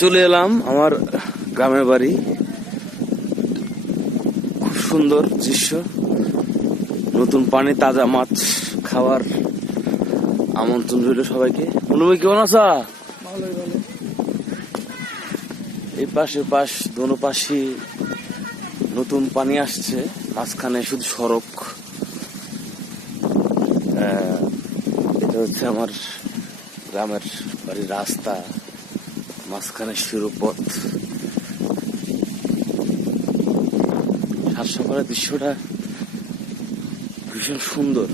চলে এলাম আমার গ্রামের বাড়ি। খুব সুন্দর দৃশ্য, নতুন পানি, তাজা মাছ খাওয়ার আমন্ত্রণ রইল সবাইকে। অনুভূতি কেমন আছা? এই পাশে দোনো পাশে নতুন পানি আসছে, মাঝখানে শুধু সড়ক। এটা হচ্ছে আমার গ্রামের বাড়ির রাস্তা, মাঝখানে সরু পথ। হাস্যকর দৃশ্যটা ভীষণ সুন্দর।